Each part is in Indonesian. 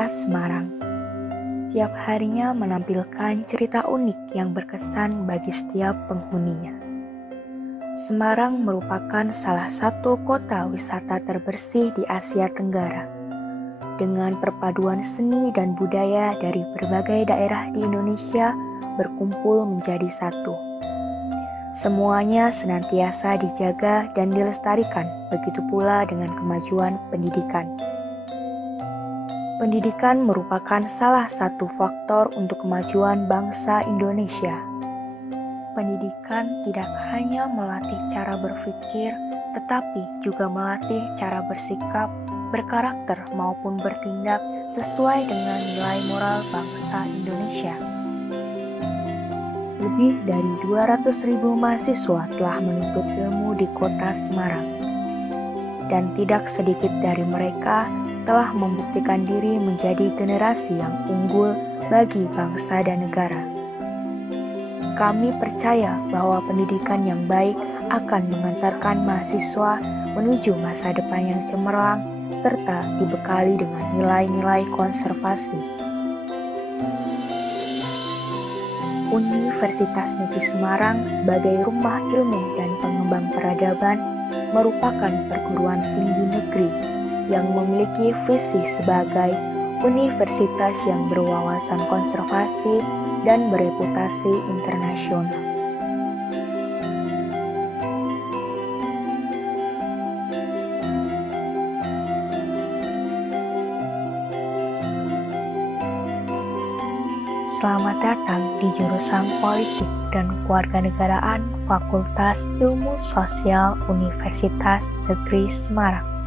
Kota Semarang. Setiap harinya menampilkan cerita unik yang berkesan bagi setiap penghuninya. Semarang merupakan salah satu kota wisata terbersih di Asia Tenggara. Dengan perpaduan seni dan budaya dari berbagai daerah di Indonesia berkumpul menjadi satu. Semuanya senantiasa dijaga dan dilestarikan, begitu pula dengan kemajuan pendidikan. Pendidikan merupakan salah satu faktor untuk kemajuan bangsa Indonesia. Pendidikan tidak hanya melatih cara berpikir, tetapi juga melatih cara bersikap, berkarakter maupun bertindak sesuai dengan nilai moral bangsa Indonesia. Lebih dari 200.000 mahasiswa telah menuntut ilmu di kota Semarang. Dan tidak sedikit dari mereka telah membuktikan diri menjadi generasi yang unggul bagi bangsa dan negara. Kami percaya bahwa pendidikan yang baik akan mengantarkan mahasiswa menuju masa depan yang cemerlang serta dibekali dengan nilai-nilai konservasi. Universitas Negeri Semarang sebagai rumah ilmu dan pengembang peradaban merupakan perguruan tinggi negeri yang memiliki visi sebagai universitas yang berwawasan konservasi dan bereputasi internasional. Selamat datang di jurusan Politik dan Kewarganegaraan Fakultas Ilmu Sosial Universitas Negeri Semarang.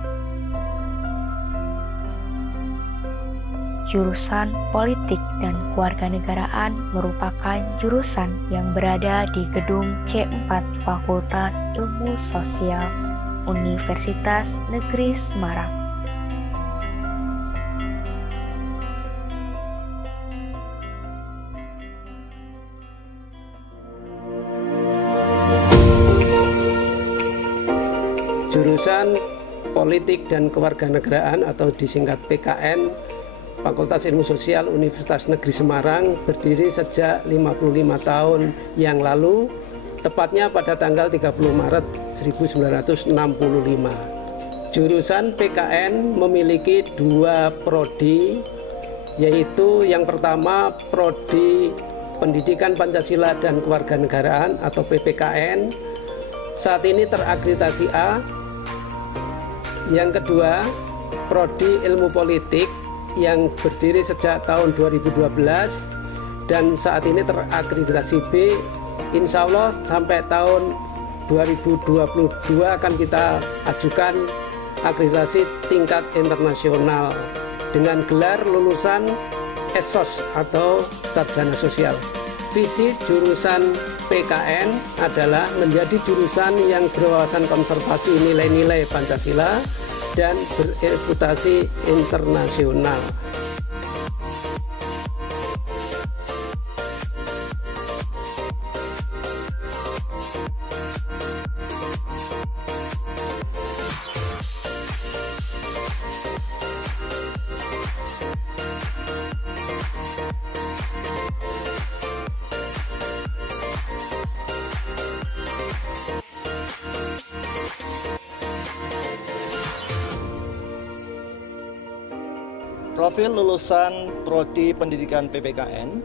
Jurusan Politik dan Kewarganegaraan merupakan jurusan yang berada di gedung C4 Fakultas Ilmu Sosial Universitas Negeri Semarang. Jurusan Politik dan Kewarganegaraan atau disingkat PKN Fakultas Ilmu Sosial Universitas Negeri Semarang berdiri sejak 55 tahun yang lalu, tepatnya pada tanggal 30 Maret 1965. Jurusan PKN memiliki dua prodi, yaitu yang pertama Prodi Pendidikan Pancasila dan Kewarganegaraan atau PPKN, saat ini terakreditasi A. Yang kedua, Prodi Ilmu Politik yang berdiri sejak tahun 2012 dan saat ini terakreditasi B. Insya Allah sampai tahun 2022 akan kita ajukan akreditasi tingkat internasional dengan gelar lulusan ESOS atau Sarjana Sosial. Visi jurusan PKN adalah menjadi jurusan yang berwawasan konservasi nilai-nilai Pancasila dan bereputasi internasional. Profil lulusan Prodi Pendidikan PPKN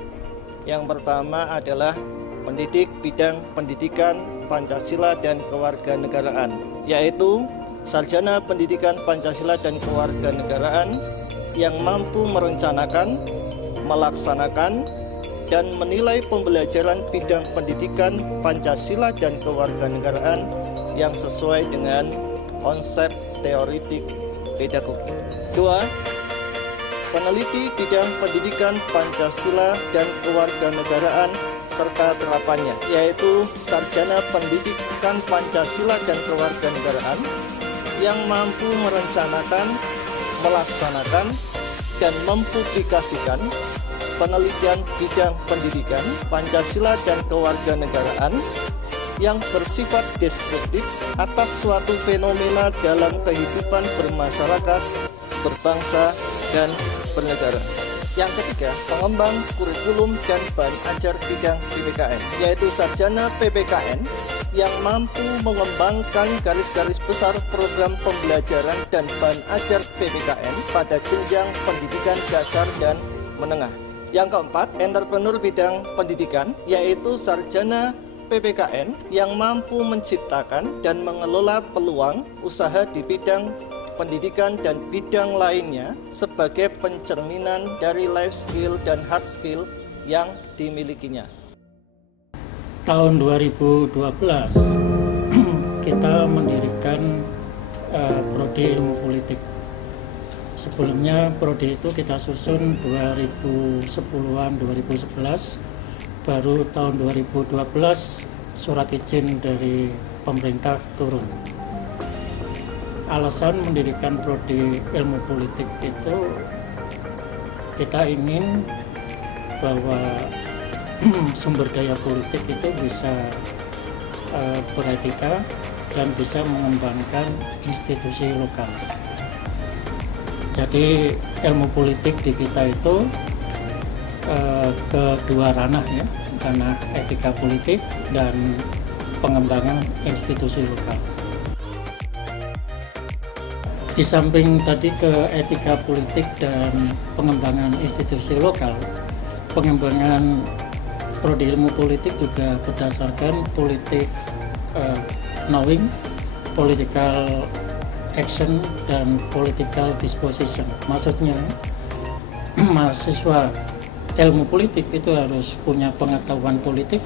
yang pertama adalah pendidik bidang pendidikan Pancasila dan Kewarganegaraan, yaitu Sarjana Pendidikan Pancasila dan Kewarganegaraan yang mampu merencanakan, melaksanakan, dan menilai pembelajaran bidang pendidikan Pancasila dan Kewarganegaraan yang sesuai dengan konsep teoretik pedagogi. 2. Peneliti bidang pendidikan Pancasila dan Kewarganegaraan serta terapannya, yaitu Sarjana Pendidikan Pancasila dan Kewarganegaraan yang mampu merencanakan, melaksanakan, dan mempublikasikan penelitian bidang pendidikan Pancasila dan Kewarganegaraan yang bersifat deskriptif atas suatu fenomena dalam kehidupan bermasyarakat, berbangsa, dan bernegara. Yang ketiga, pengembang kurikulum dan bahan ajar bidang PPKN, yaitu sarjana PPKN yang mampu mengembangkan garis-garis besar program pembelajaran dan bahan ajar PPKN pada jenjang pendidikan dasar dan menengah. Yang keempat, entrepreneur bidang pendidikan, yaitu sarjana PPKN yang mampu menciptakan dan mengelola peluang usaha di bidang pendidikan dan bidang lainnya sebagai pencerminan dari life skill dan hard skill yang dimilikinya. Tahun 2012 kita mendirikan Prodi Ilmu Politik. Sebelumnya Prodi itu kita susun 2010-an, 2011, baru tahun 2012 surat izin dari pemerintah turun. Alasan mendirikan Prodi Ilmu Politik itu kita ingin bahwa sumber daya politik itu bisa beretika dan bisa mengembangkan institusi lokal. Jadi ilmu politik di kita itu kedua ranah ya, ranah etika politik dan pengembangan institusi lokal. Di samping tadi ke etika politik dan pengembangan institusi lokal, pengembangan Prodi Ilmu Politik juga berdasarkan politik knowing, political action, dan political disposition. Maksudnya mahasiswa ilmu politik itu harus punya pengetahuan politik,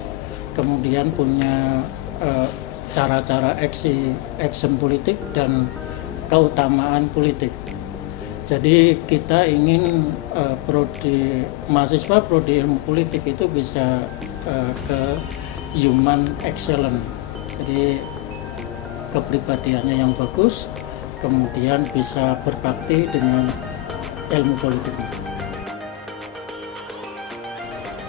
kemudian punya cara-cara action politik dan keutamaan politik. Jadi kita ingin mahasiswa Prodi Ilmu Politik itu bisa ke human excellence. Jadi kepribadiannya yang bagus, kemudian bisa berbakti dengan ilmu politik.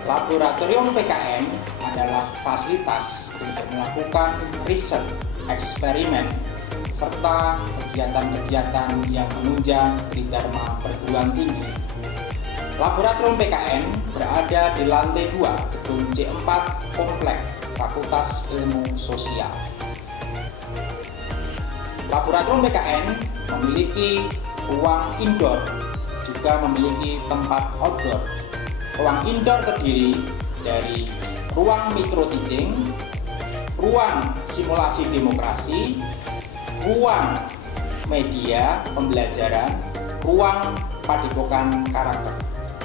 Laboratorium PKN adalah fasilitas untuk melakukan riset, eksperimen, serta kegiatan-kegiatan yang menunjang tridharma perguruan tinggi. Laboratorium PKN berada di lantai 2 gedung C4 Komplek Fakultas Ilmu Sosial. Laboratorium PKN memiliki ruang indoor, juga memiliki tempat outdoor. Ruang indoor terdiri dari ruang micro teaching, ruang simulasi demokrasi, ruang media pembelajaran, ruang padepokan karakter.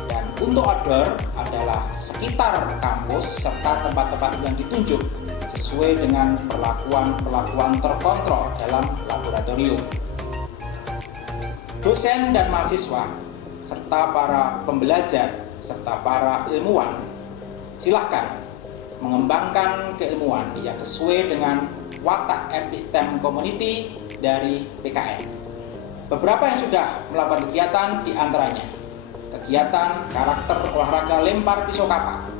Dan untuk outdoor adalah sekitar kampus serta tempat-tempat yang ditunjuk sesuai dengan perlakuan terkontrol dalam laboratorium. Dosen dan mahasiswa serta para pembelajar serta para ilmuwan silahkan mengembangkan keilmuan yang sesuai dengan watak episteme community dari PKN. Beberapa yang sudah melakukan kegiatan diantaranya kegiatan karakter olahraga lempar pisau kapak,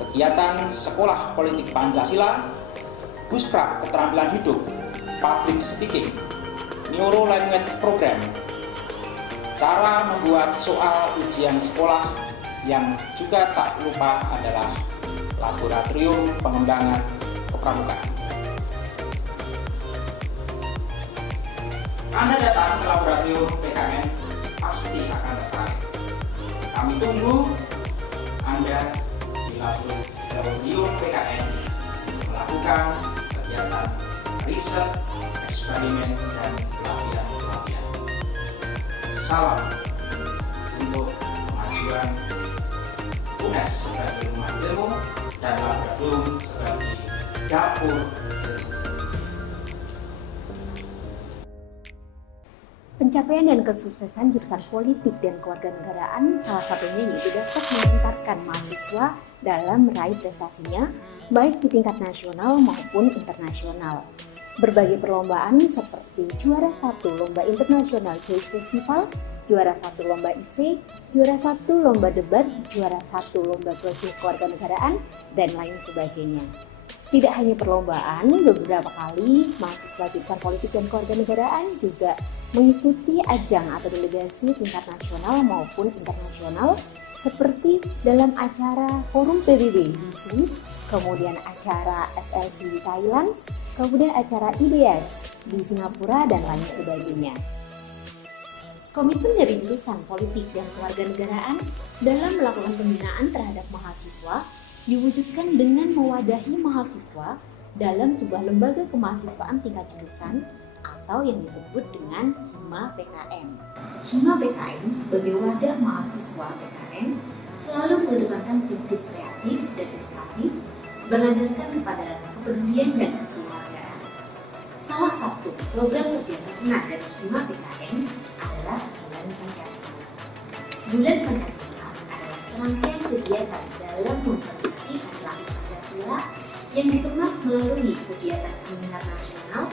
kegiatan sekolah politik Pancasila, Buskrap keterampilan hidup, public speaking, neuro language program, cara membuat soal ujian sekolah, yang juga tak lupa adalah laboratorium pengembangan kepramukaan. Anda datang ke laboratorium PKN pasti akan tertarik. Kami tunggu Anda di laboratorium PKN melakukan kegiatan riset, eksperimen, dan pelatihan. Salam untuk kemajuan UNES sebagai rumah ilmu dan laboratorium sebagai dapur. Pencapaian dan kesuksesan jurusan politik dan kewarganegaraan salah satunya yaitu dapat mengantarkan mahasiswa dalam meraih prestasinya baik di tingkat nasional maupun internasional. Berbagai perlombaan seperti juara 1 Lomba Internasional Choice Festival, juara 1 Lomba IC, juara 1 Lomba Debat, juara 1 Lomba Proyek Kewarganegaraan, dan lain sebagainya. Tidak hanya perlombaan, beberapa kali mahasiswa jurusan politik dan kewarganegaraan juga mengikuti ajang atau delegasi tingkat nasional maupun internasional seperti dalam acara Forum PBB di Swiss, kemudian acara FLC di Thailand, kemudian acara IDS di Singapura, dan lain sebagainya. Komitmen dari jurusan politik dan kewarganegaraan dalam melakukan pembinaan terhadap mahasiswa diwujudkan dengan mewadahi mahasiswa dalam sebuah lembaga kemahasiswaan tingkat jurusan atau yang disebut dengan Hima PKN. Hima PKN sebagai wadah mahasiswa PKN selalu mengedepankan prinsip kreatif dan edukatif berlandaskan kepada kepedulian dan kekeluargaan. Salah satu program kerja terkenal dari Hima PKN adalah Bulan Pancasila. Bulan Pancasila adalah serangkaian kegiatan dalam memperingati Hari Lahir Pancasila yang dikemas melalui kegiatan seminar nasional,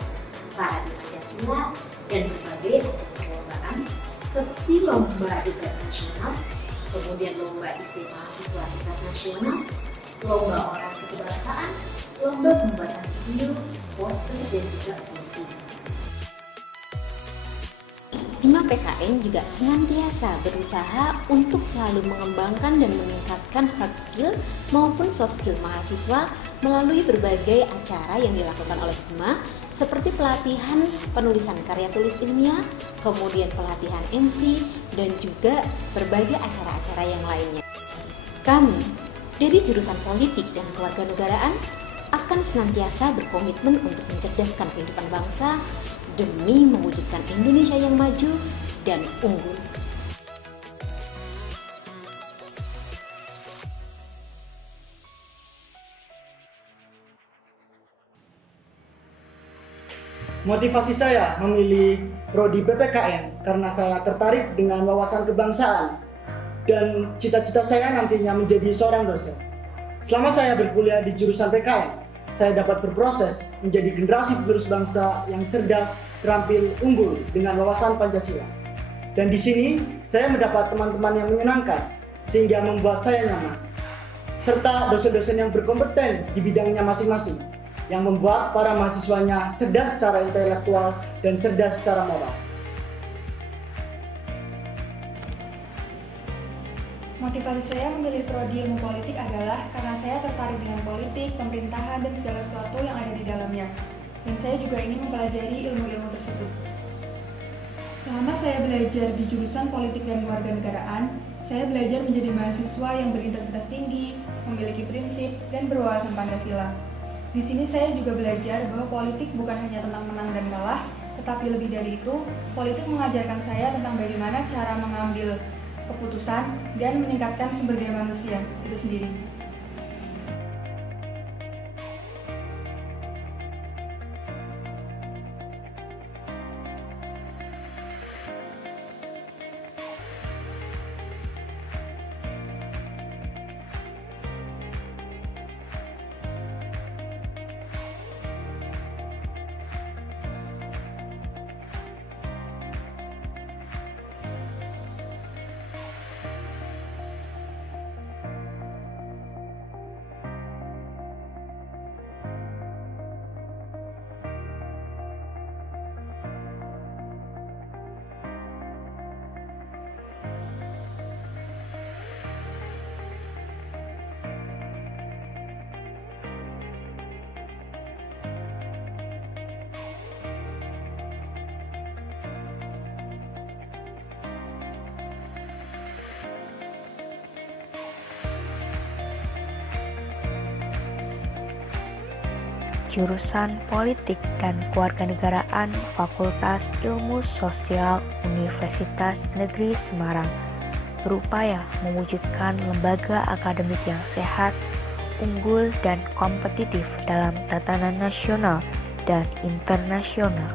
parade Pancasila, dan berbagai ajang perlombaan seperti lomba debat nasional, kemudian lomba isi mahasiswa tingkat nasional, lomba orasi kebangsaan, lomba pembuatan video, poster, dan juga puisi. Hima PKN juga senantiasa berusaha untuk selalu mengembangkan dan meningkatkan hard skill maupun soft skill mahasiswa melalui berbagai acara yang dilakukan oleh Hima seperti pelatihan penulisan karya tulis ilmiah, kemudian pelatihan MC, dan juga berbagai acara-acara yang lainnya. Kami dari jurusan politik dan kewarganegaraan akan senantiasa berkomitmen untuk mencerdaskan kehidupan bangsa demi mewujudkan Indonesia yang maju dan unggul. Motivasi saya memilih prodi PPKN karena saya tertarik dengan wawasan kebangsaan dan cita-cita saya nantinya menjadi seorang dosen. Selama saya berkuliah di jurusan PKN, saya dapat berproses menjadi generasi penerus bangsa yang cerdas, terampil, unggul dengan wawasan Pancasila. Dan di sini saya mendapat teman-teman yang menyenangkan sehingga membuat saya nyaman, serta dosen-dosen yang berkompeten di bidangnya masing-masing yang membuat para mahasiswanya cerdas secara intelektual dan cerdas secara moral. Motivasi saya memilih prodi ilmu politik adalah karena saya tertarik dengan politik, pemerintahan, dan segala sesuatu yang ada di dalamnya. Dan saya juga ingin mempelajari ilmu-ilmu tersebut. Selama saya belajar di jurusan politik dan kewarganegaraan, saya belajar menjadi mahasiswa yang berintegritas tinggi, memiliki prinsip, dan berwawasan Pancasila. Di sini saya juga belajar bahwa politik bukan hanya tentang menang dan kalah, tetapi lebih dari itu, politik mengajarkan saya tentang bagaimana cara mengambil keputusan dan meningkatkan sumber daya manusia itu sendiri. Jurusan Politik dan Kewarganegaraan Fakultas Ilmu Sosial Universitas Negeri Semarang berupaya mewujudkan lembaga akademik yang sehat, unggul, dan kompetitif dalam tatanan nasional dan internasional.